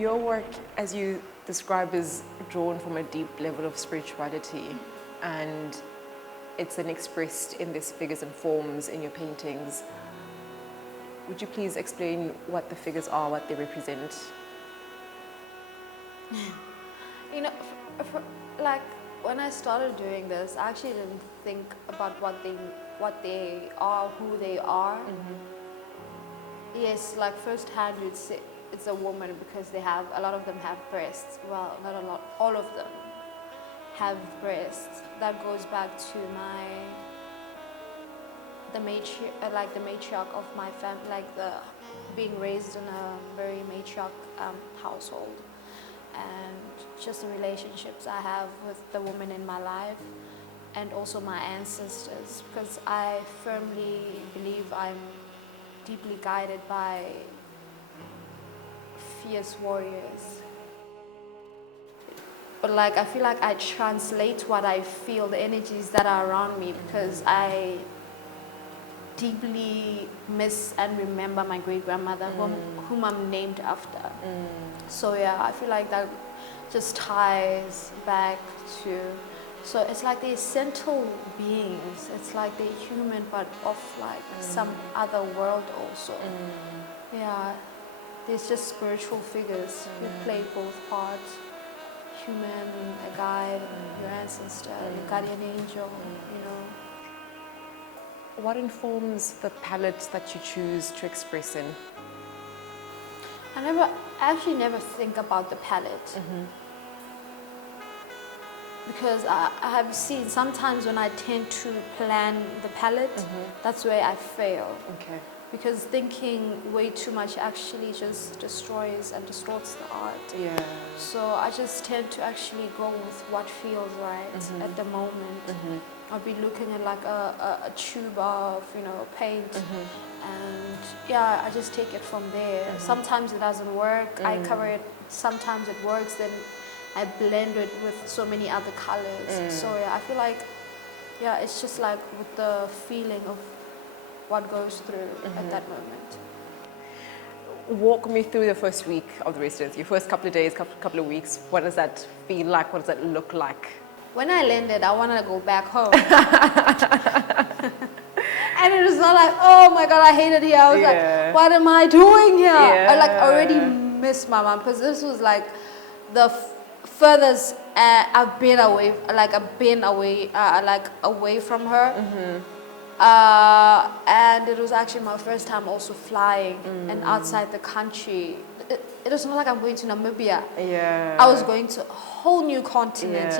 Your work, as you describe, is drawn from a deep level of spirituality, and it's then expressed in these figures and forms in your paintings. Would you please explain what the figures are, what they represent? You know, like when I started doing this, I actually didn't think about what they are, who they are. Yes, like firsthand you'd say it's a woman because a lot of them have breasts. Well, not a lot, all of them have breasts. That goes back to the matriarch of my family, like being raised in a very matriarch household, and just the relationships I have with the women in my life, and also my ancestors, because I firmly believe I'm deeply guided by fierce warriors. But like I feel like I translate what I feel, the energies that are around me, because I deeply miss and remember my great-grandmother, whom I'm named after. So yeah, I feel like that just ties back to, so it's like they're essential beings. It's like they're human, but of like some other world also. Yeah, there's just spiritual figures who play both parts. Human, a guide, your ancestor, your guardian angel, you know. What informs the palette that you choose to express in? I actually never think about the palette. Because I have seen sometimes when I tend to plan the palette, that's where I fail. Okay. Because thinking way too much actually just destroys and distorts the art. Yeah. So I just tend to actually go with what feels right at the moment. I'll be looking at like a tube of, paint, and yeah, I just take it from there. Sometimes it doesn't work, I cover it, sometimes it works, then I blend it with so many other colors. So yeah, I feel like, yeah, it's just like with the feeling of what goes through at that moment. Walk me through the first week of the residency, your first couple of days, couple of weeks. What does that feel like? What does that look like? When I landed, I wanted to go back home. And it was not like, oh my God, I hate it here. I was like, what am I doing here? I like already missed my mom, because this was like the furthest I've been away, away from her. And it was actually my first time also flying and outside the country. It was not like I'm going to Namibia. Yeah. I was going to a whole new continent,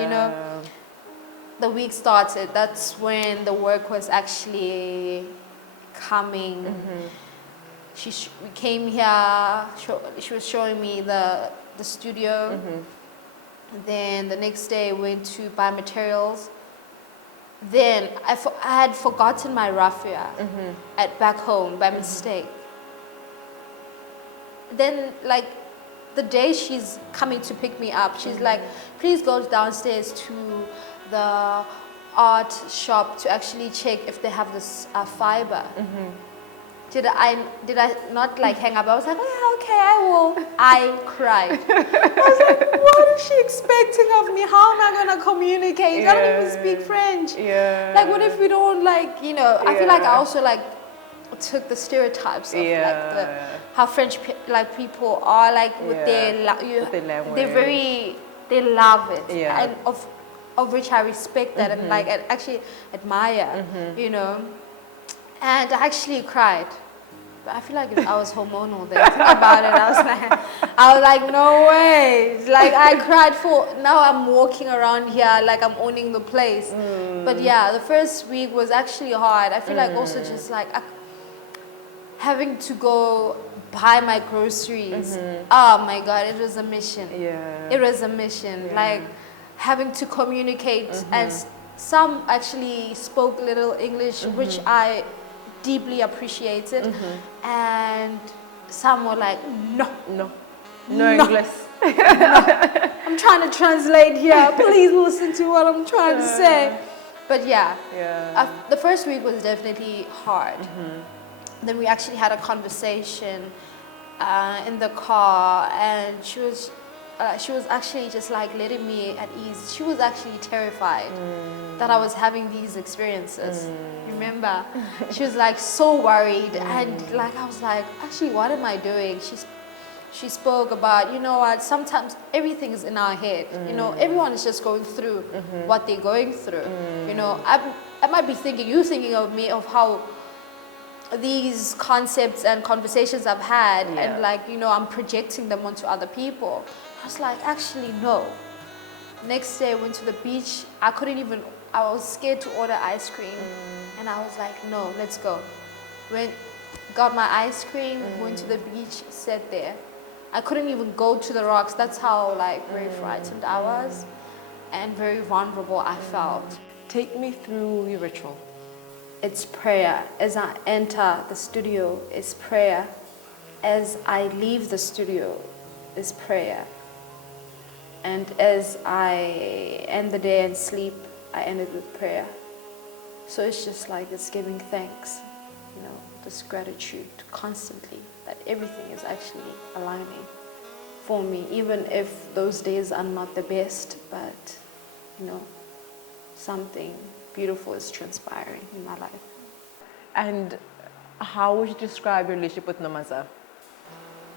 The week started, that's when the work was actually coming. We came here, she was showing me the studio. Then the next day went to buy materials. Then I had forgotten my raffia back home by mistake. Then like the day she's coming to pick me up, she's like, please go downstairs to the art shop to actually check if they have this fiber. Did I not like hang up? I was like, oh, okay, I will. I cried. I was like, what is she expecting of me? How am I going to communicate? I don't even speak French. Like, what if we don't I feel like I also like took the stereotypes of like how French people are like with their language. They love it. And of which I respect that and like I actually admire, And I actually cried. But I feel like I was hormonal there. Think about it. I was like, no way. Like I cried now I'm walking around here like I'm owning the place. But yeah, the first week was actually hard. I feel like also just like having to go buy my groceries. Oh my God, it was a mission. It was a mission. Like having to communicate, and some actually spoke little English, which I deeply appreciated, and some were like, no English. No. I'm trying to translate here. Please listen to what I'm trying to say. But the first week was definitely hard. Then we actually had a conversation, in the car, and she was actually just like letting me at ease. She was actually terrified that I was having these experiences. Remember, she was like so worried, and like I was like, actually, what am I doing? She spoke about, you know what, sometimes everything is in our head. You know, everyone is just going through what they're going through. You know, I might be thinking, you thinking of me, of how these concepts and conversations I've had, and like, you know, I'm projecting them onto other people. I was like, actually, no. Next day I went to the beach. I was scared to order ice cream. And I was like, no, let's go. Got my ice cream, went to the beach, sat there. I couldn't even go to the rocks. That's how like very frightened I was and very vulnerable I felt. Take me through your ritual. It's prayer. As I enter the studio, it's prayer. As I leave the studio, it's prayer. And as I end the day and sleep, I end it with prayer. So it's just like it's giving thanks, you know, this gratitude constantly that everything is actually aligning for me, even if those days are not the best, but, you know, something beautiful is transpiring in my life. And how would you describe your relationship with Namaza?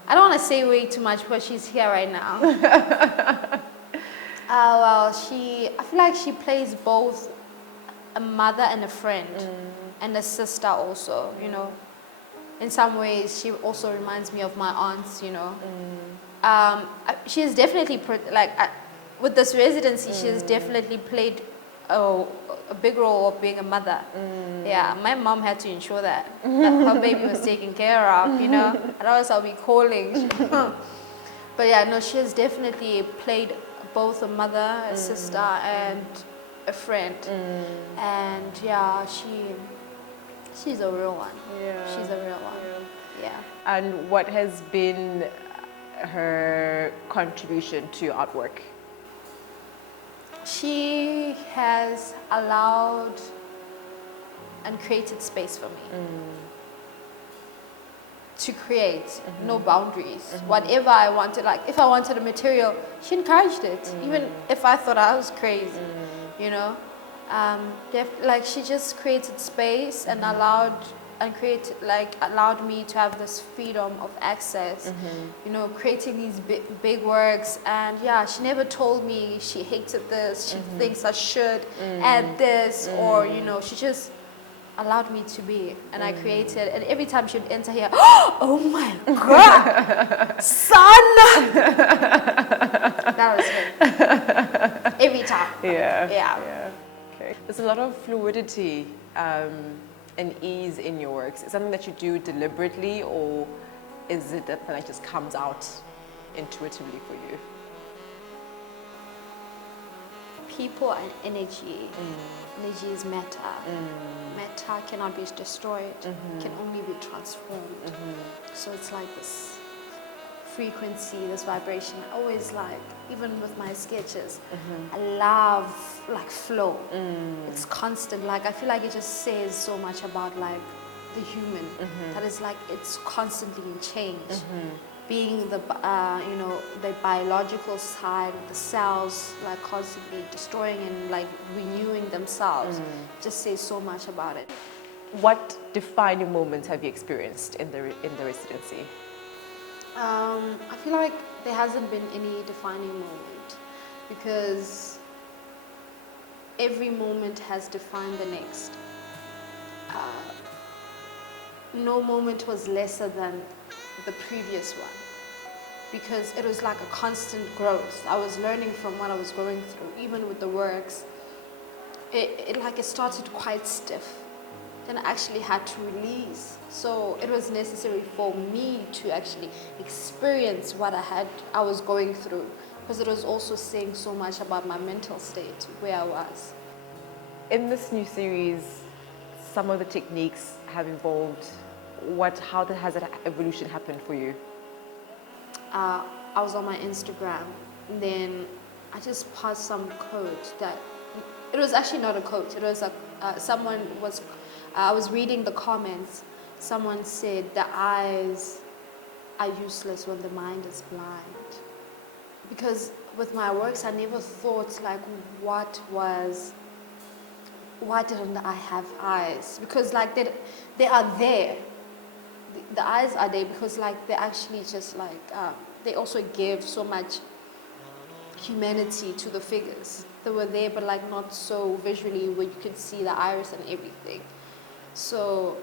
I don't want to say way too much because she's here right now. Well, I feel like she plays both a mother and a friend, and a sister also, you know. In some ways, she also reminds me of my aunts, you know. She has definitely, with this residency, she has definitely played a big role of being a mother. Yeah, my mom had to ensure that her baby was taken care of, you know. Otherwise, I'll be calling. But yeah, no, she has definitely played both a mother, a sister, and a friend. And yeah, she's a real one. Yeah. She's a real one. Yeah. And what has been her contribution to your artwork? She has allowed and created space for me to create, no boundaries. Whatever I wanted, like if I wanted a material, she encouraged it, even if I thought I was crazy, you know. Like she just created space and allowed me to have this freedom of access, you know, creating these big works. And yeah, she never told me she hated this, she thinks I should add this, or, you know, she just allowed me to be, and I created. And every time she'd enter here, oh my God, son! That was it. Every time. Yeah. Okay. There's a lot of fluidity and ease in your works. Is it something that you do deliberately, or is it that like just comes out intuitively for you? People and energy. Energy is matter. Matter cannot be destroyed, can only be transformed. So it's like this frequency, this vibration. I always like, even with my sketches, I love like flow. It's constant. Like I feel like it just says so much about like the human, that is like it's constantly in change. Being the you know, the biological side, the cells like constantly destroying and like renewing themselves, just says so much about it. What defining moments have you experienced in the residency? I feel like there hasn't been any defining moment, because every moment has defined the next. No moment was lesser than the previous one, because it was like a constant growth. I was learning from what I was going through. Even with the works, it started quite stiff, then I actually had to release. So it was necessary for me to actually experience what I was going through, because it was also saying so much about my mental state, where I was. In this new series, some of the techniques have evolved. How has that evolution happened for you? I was on my Instagram, and then I just passed some quote that, it was actually not a quote, it was I was reading the comments. Someone said the eyes are useless when the mind is blind. Because with my works, I never thought like, why didn't I have eyes? Because like they are there. The eyes are there because like they actually just like, they also give so much humanity to the figures. They were there, but like not so visually where you could see the iris and everything. So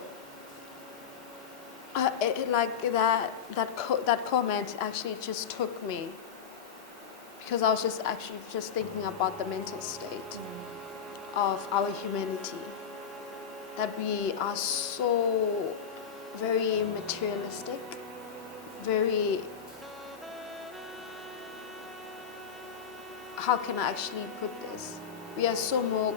like that comment actually just took me, because I was just actually just thinking about the mental state of our humanity, that we are so very materialistic, very, how can I actually put this? We are so more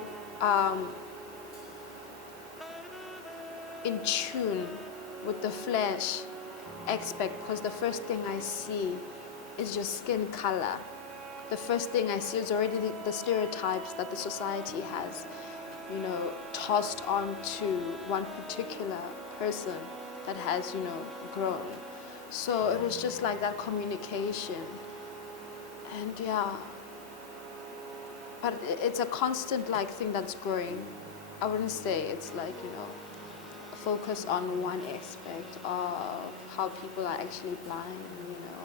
in tune with the flesh aspect, because the first thing I see is your skin color. The first thing I see is already the stereotypes that the society has, you know, tossed onto one particular person that has, you know, grown. So it was just like that communication. And yeah, but it's a constant like thing that's growing. I wouldn't say it's like, you know, focus on one aspect of how people are actually blind, you know.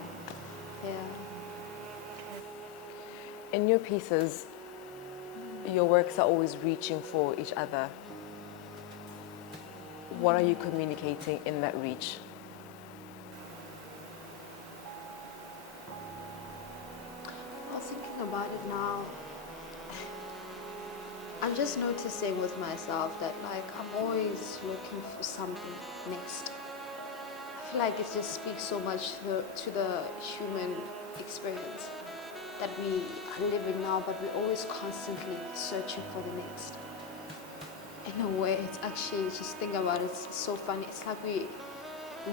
Yeah. In your pieces, your works are always reaching for each other. What are you communicating in that reach? Well, thinking about it now, I'm just noticing with myself that like I'm always looking for something next. I feel like it just speaks so much to the human experience, that we are living now, but we're always constantly searching for the next. In a way, it's actually, just think about it, it's so funny. It's like we're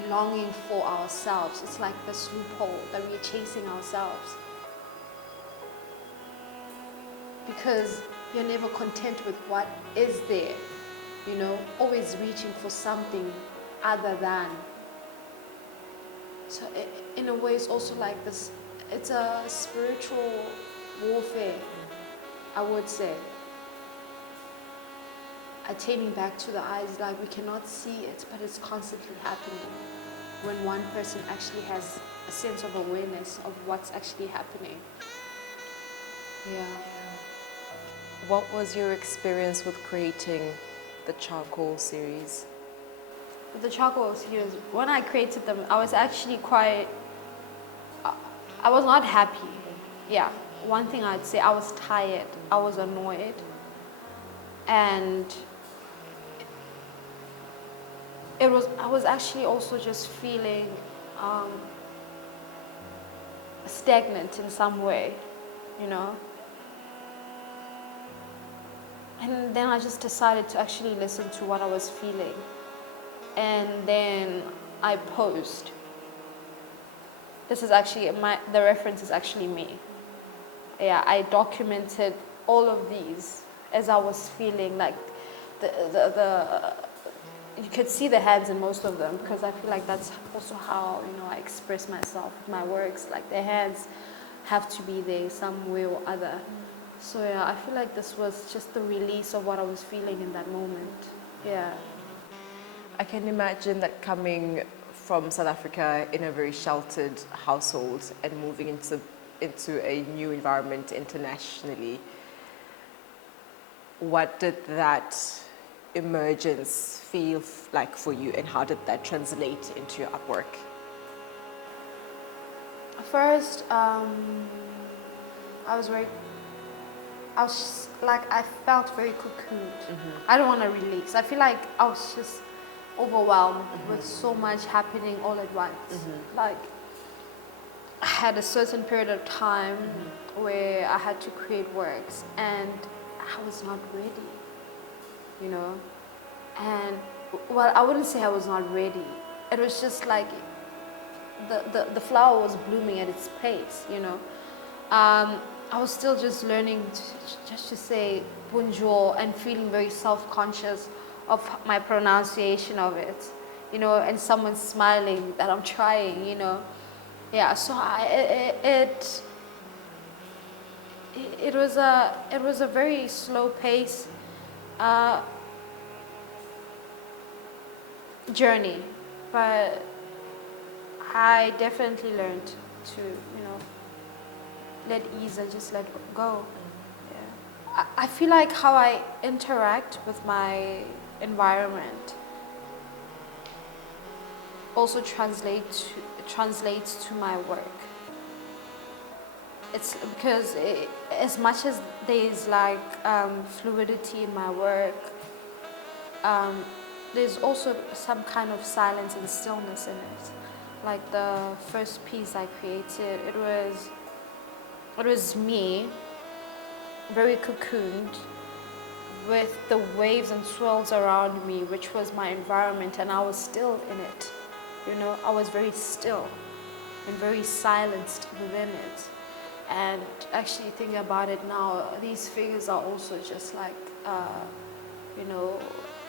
longing for ourselves. It's like this loophole that we're chasing ourselves. Because you're never content with what is there, you know, always reaching for something other than. So in a way, it's also like this, it's a spiritual warfare, I would say. Attaining back to the eyes, like we cannot see it, but it's constantly happening. When one person actually has a sense of awareness of what's actually happening. Yeah. What was your experience with creating the charcoal series? The charcoal series, when I created them, I was actually quite, I was not happy. Yeah, one thing I'd say, I was tired, I was annoyed, and I was actually also just feeling stagnant in some way, you know. And then I just decided to actually listen to what I was feeling. And then I posed. This is actually, the reference is actually me. Yeah, I documented all of these as I was feeling, like you could see the hands in most of them, because I feel like that's also how, you know, I express myself with my works. Like the hands have to be there some way or other. So yeah, I feel like this was just the release of what I was feeling in that moment. Yeah. I can imagine that coming from South Africa in a very sheltered household and moving into a new environment internationally, what did that emergence feel like for you, and how did that translate into your artwork? First, I felt very cocooned. Mm-hmm. I don't want to release. I feel like I was just overwhelmed with so much happening all at once. Like I had a certain period of time where I had to create works, and I was not ready, you know. And well, I wouldn't say I was not ready. It was just like the flower was blooming at its pace, you know. I was still just learning to say bonjour and feeling very self-conscious of my pronunciation of it. you know, and someone's smiling that I'm trying, you know. Yeah, so it was a very slow pace journey, but I definitely learned to, you know, let ease and just let go. Yeah. I feel like how I interact with my environment also translates to my work. It's because as much as there's like fluidity in my work, there's also some kind of silence and stillness in it. Like the first piece I created, it was me, very cocooned, with the waves and swirls around me, which was my environment, and I was still in it. You know, I was very still and very silenced within it. And actually thinking about it now, these figures are also just like, you know,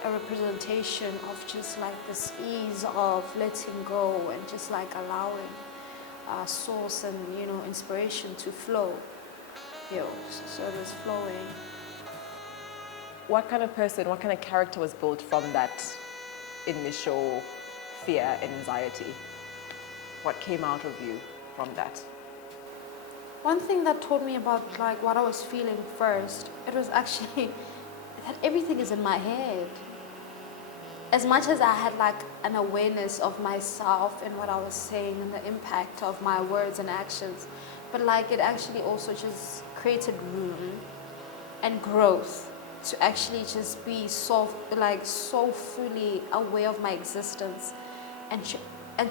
a representation of just like this ease of letting go and just like allowing source and, you know, inspiration to flow. You know, so it was flowing. What kind of person, what kind of character was built from that initial fear and anxiety? What came out of you from that? One thing that taught me about like what I was feeling first, it was actually that everything is in my head. As much as I had like an awareness of myself and what I was saying and the impact of my words and actions, but like it actually also just created room and growth to actually just be so fully aware of my existence, and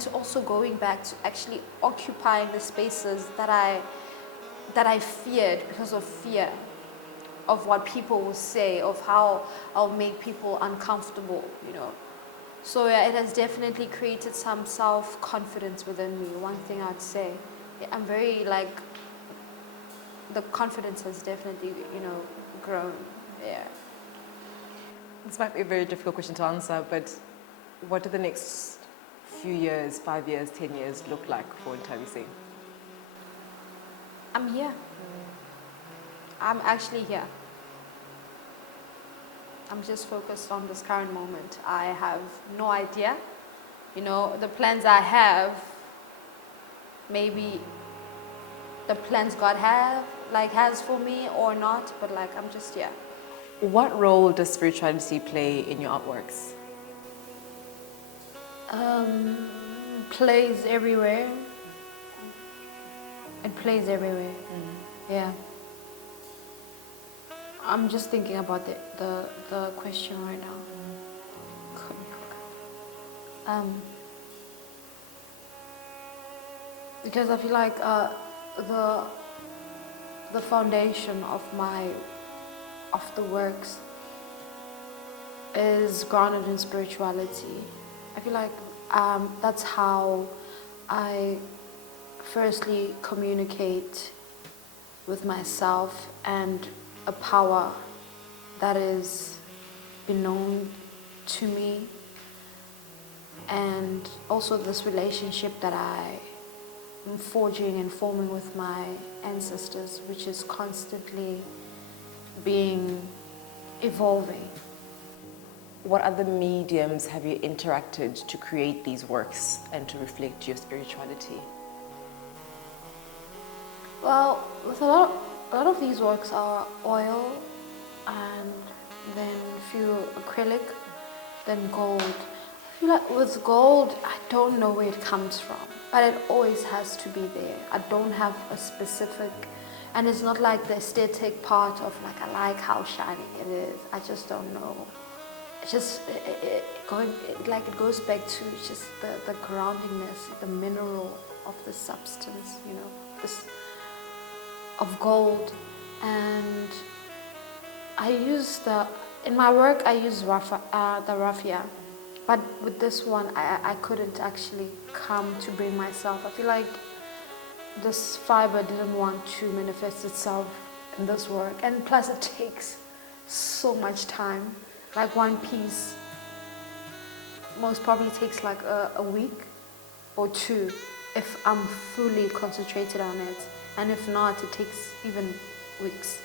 to also going back to actually occupying the spaces that I feared because of fear of what people will say, of how I'll make people uncomfortable, you know. So yeah, it has definitely created some self-confidence within me. One thing I'd say, I'm very like, the confidence has definitely, you know, grown. Yeah. This might be a very difficult question to answer, but what do the next few years, 5 years, 10 years look like for Nthabiseng? I'm here. I'm actually here. I'm just focused on this current moment. I have no idea. You know, the plans I have, maybe the plans God has for me or not, but like I'm just here. What role does spirituality play in your artworks? Plays everywhere. It plays everywhere. Yeah. I'm just thinking about the question right now. Because I feel like the foundation of the works is grounded in spirituality. I feel like that's how I firstly communicate with myself and a power that is known to me, and also this relationship that I am forging and forming with my ancestors, which is constantly evolving. What other mediums have you interacted to create these works and to reflect your spirituality? Well, with a lot of these works are oil, and then a few acrylic, then gold. I feel like with gold, I don't know where it comes from, but it always has to be there. I don't have a specific, and it's not like the aesthetic part of like I like how shiny it is. I just don't know. It just it goes back to just the groundingness, the mineral of the substance, you know, this of gold. And I use in my work I use the raffia, but with this one I couldn't actually come to bring myself. I feel like this fiber didn't want to manifest itself in this work, and plus it takes so much time. Like one piece most probably takes like a week or two if I'm fully concentrated on it, and if not, it takes even weeks,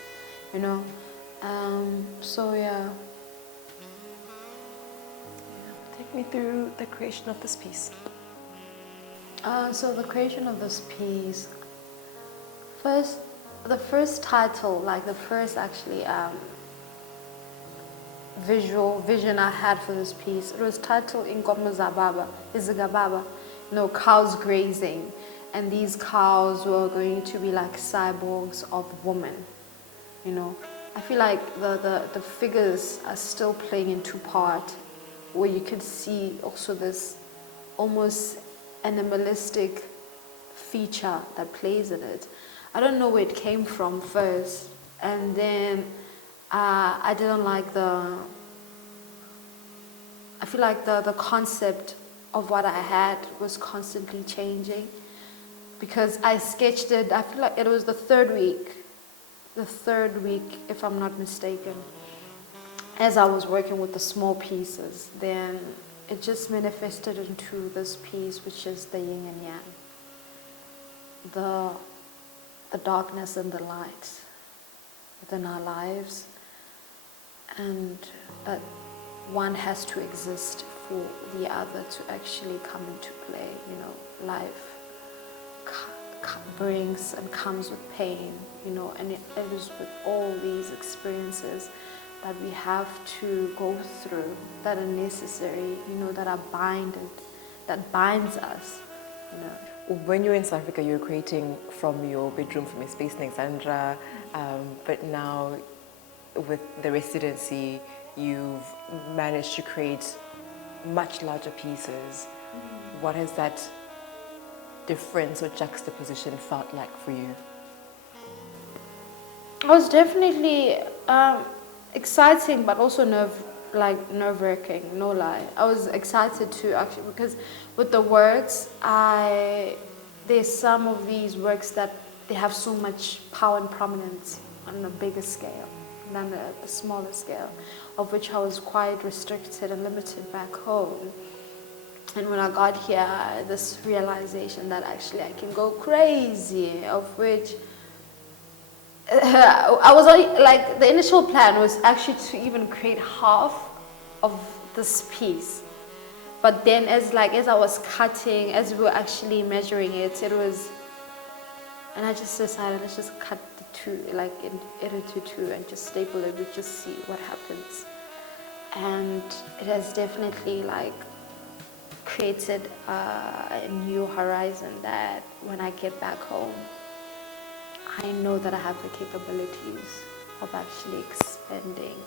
you know. So yeah. Take me through the creation of this piece. So the creation of this piece, the first title, like the first actually vision I had for this piece, it was titled Inkomo Zababa, Izigababa, cows grazing, and these cows were going to be like cyborgs of women, you know. I feel like the figures are still playing in two parts, where you can see also this almost animalistic feature that plays in it. I don't know where it came from first, and then I didn't like I feel like the concept of what I had was constantly changing, because I sketched it, I feel like it was the third week if I'm not mistaken, as I was working with the small pieces. Then it just manifested into this piece, which is the yin and yang, the darkness and the light within our lives, and that one has to exist for the other to actually come into play. You know, life brings and comes with pain, you know, and it is with all these experiences that we have to go through, that are necessary, you know, that binds us, you know. When you're in South Africa, you're creating from your bedroom, from your space in Alexandra, but now with the residency, you've managed to create much larger pieces. What has that difference or juxtaposition felt like for you? It was definitely exciting, but also nerve-wracking, no lie. I was excited to actually, because with the works, there's some of these works that they have so much power and prominence on a bigger scale than a smaller scale, of which I was quite restricted and limited back home. And when I got here, this realization that actually I can go crazy, of which I was only, like, the initial plan was actually to even create half of this piece. But then as I was cutting, as we were actually measuring it, and I just decided, let's just cut the two, like edit to two and just staple it, and just see what happens. And it has definitely created a new horizon that when I get back home, I know that I have the capabilities of actually expanding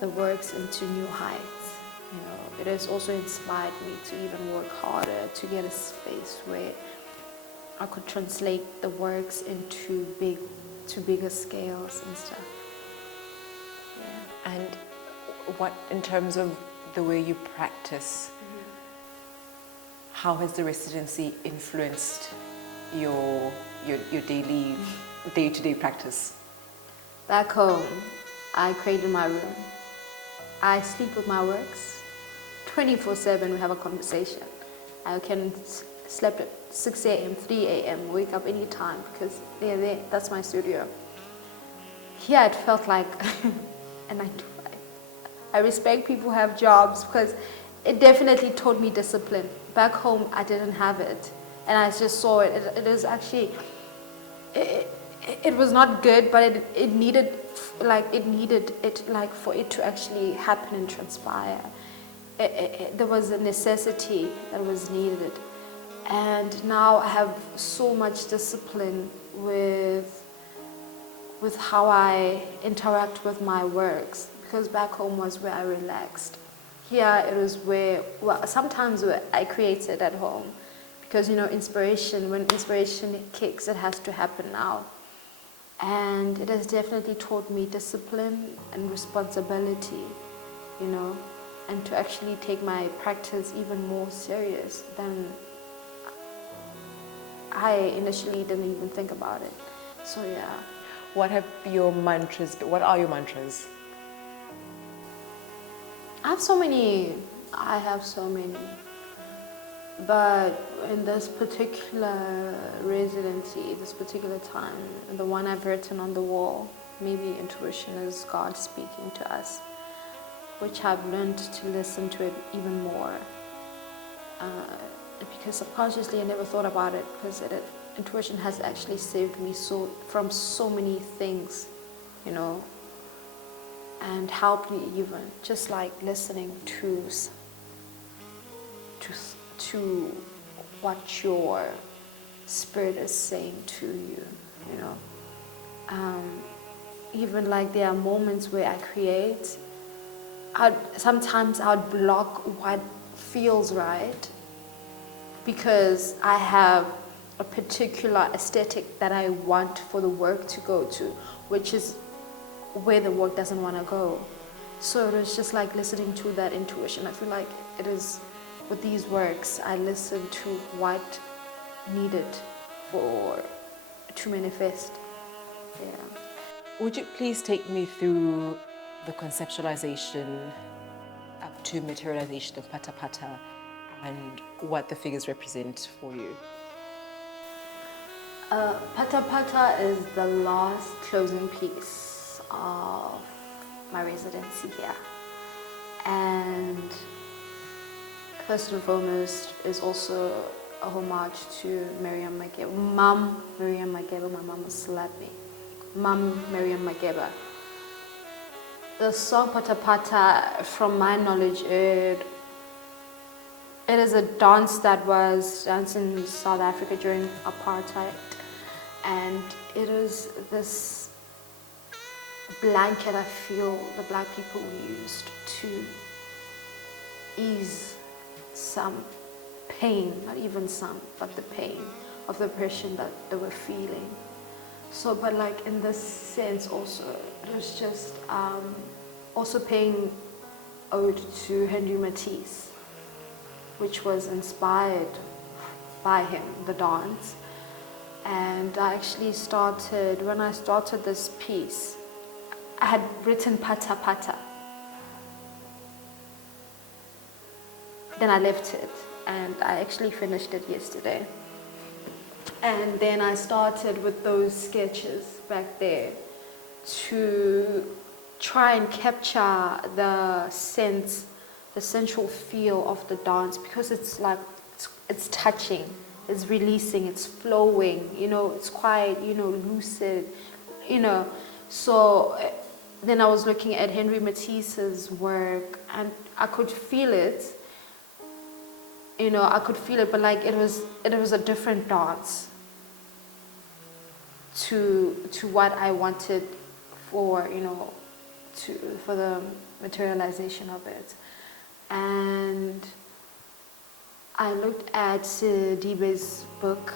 the works into new heights. You know, it has also inspired me to even work harder to get a space where I could translate the works into bigger scales and stuff. Yeah. And what, in terms of the way you practice, how has the residency influenced your daily, day-to-day practice? Back home, I create in my room. I sleep with my works. 24/7, we have a conversation. I can sleep at 6 a.m., 3 a.m., wake up anytime, because they're there. That's my studio. Here it felt like a 9 to 5. I respect people who have jobs, because it definitely taught me discipline. Back home, I didn't have it, and I just saw it. It is actually, it was not good, but it needed it for it to actually happen and transpire. There was a necessity that was needed, and now I have so much discipline with how I interact with my works, because back home was where I relaxed. Here it was where, well, sometimes I created at home, because, you know, when inspiration kicks, it has to happen now. And it has definitely taught me discipline and responsibility, you know, and to actually take my practice even more serious than I initially didn't even think about it. So yeah. What are your mantras? I have so many. But in this particular residency, this particular time, the one I've written on the wall, maybe intuition is God speaking to us, which I've learned to listen to it even more. Because subconsciously I never thought about it, because intuition has actually saved me from so many things, you know, and helped me even just like listening to what your spirit is saying to you, you know. Even like there are moments where I create, sometimes I'd block what feels right because I have a particular aesthetic that I want for the work to go to, which is where the work doesn't want to go. So it was just like listening to that intuition. I feel like it is with these works, I listen to what needed to manifest. Yeah. Would you please take me through the conceptualization up to materialization of Pata Pata and what the figures represent for you? Pata Pata is the last closing piece of my residency here. And first and foremost is also a homage to Miriam Makeba. Mom Miriam Makeba, my mom will slap me. Mom Miriam Makeba. The song Pata Pata, from my knowledge, it is a dance that was danced in South Africa during apartheid. And it is this blanket I feel the black people used to ease some pain, not even some, but the pain of the oppression that they were feeling. So, but like in this sense also, it was just also paying ode to Henry Matisse, which was inspired by him, the dance. And I actually when I started this piece, I had written Pata Pata. Then I left it, and I actually finished it yesterday. And then I started with those sketches back there to try and capture the sensual feel of the dance, because it's like, it's touching, it's releasing, it's flowing, you know, it's quite, you know, lucid, you know. So then I was looking at Henry Matisse's work, and I could feel it. You know, I could feel it, but like it was a different dance to what I wanted for, you know, for the materialization of it. And I looked at Dibe's book,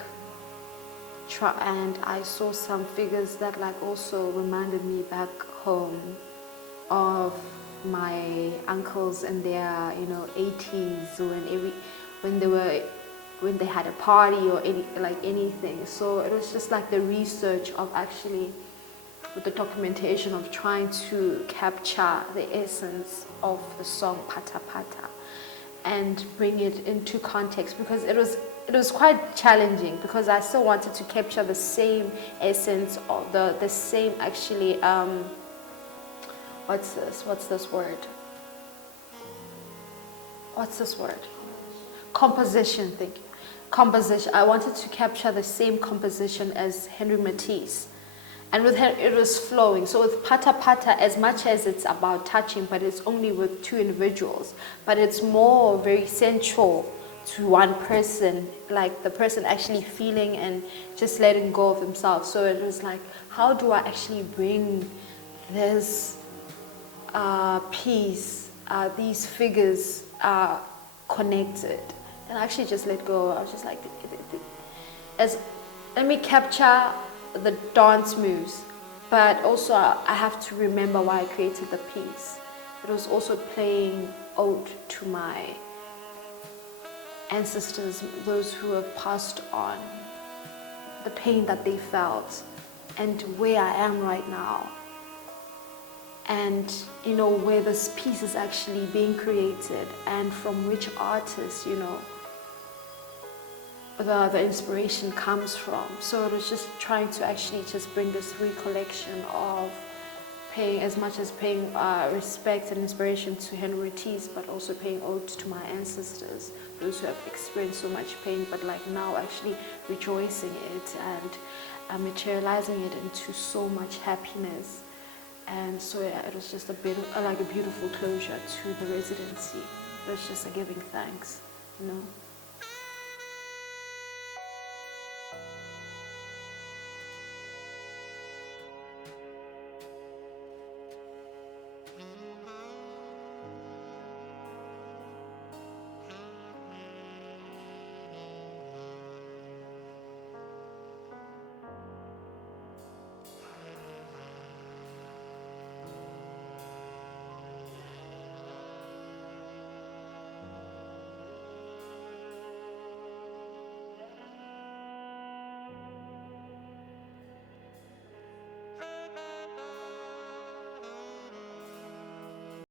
and I saw some figures that like also reminded me back home of my uncles in their, you know, 80s, when they had a party or anything. So it was just like the research of actually, with the documentation of trying to capture the essence of the song Pata Pata and bring it into context, because it was quite challenging, because I still wanted to capture the same essence of the same actually what's this word? Composition, thank you. Composition. I wanted to capture the same composition as Henry Matisse. And with him, it was flowing. So with Pata Pata, as much as it's about touching, but it's only with two individuals, but it's more very central to one person, like the person actually feeling and just letting go of themselves. So it was like, how do I actually bring this piece, these figures connected? And I actually just let go. I was just like, let me capture the dance moves, but also I have to remember why I created the piece. It was also playing ode to my ancestors, those who have passed on, the pain that they felt, and where I am right now. and you know where this piece is actually being created and from which artist, you know, the inspiration comes from. So it was just trying to actually just bring this recollection of paying, as much as paying respect and inspiration to Henry Ortiz, but also paying ode to my ancestors, those who have experienced so much pain, but like now actually rejoicing it and materializing it into so much happiness. And so yeah, it was just a bit like a beautiful closure to the residency. It was just a giving thanks, you know.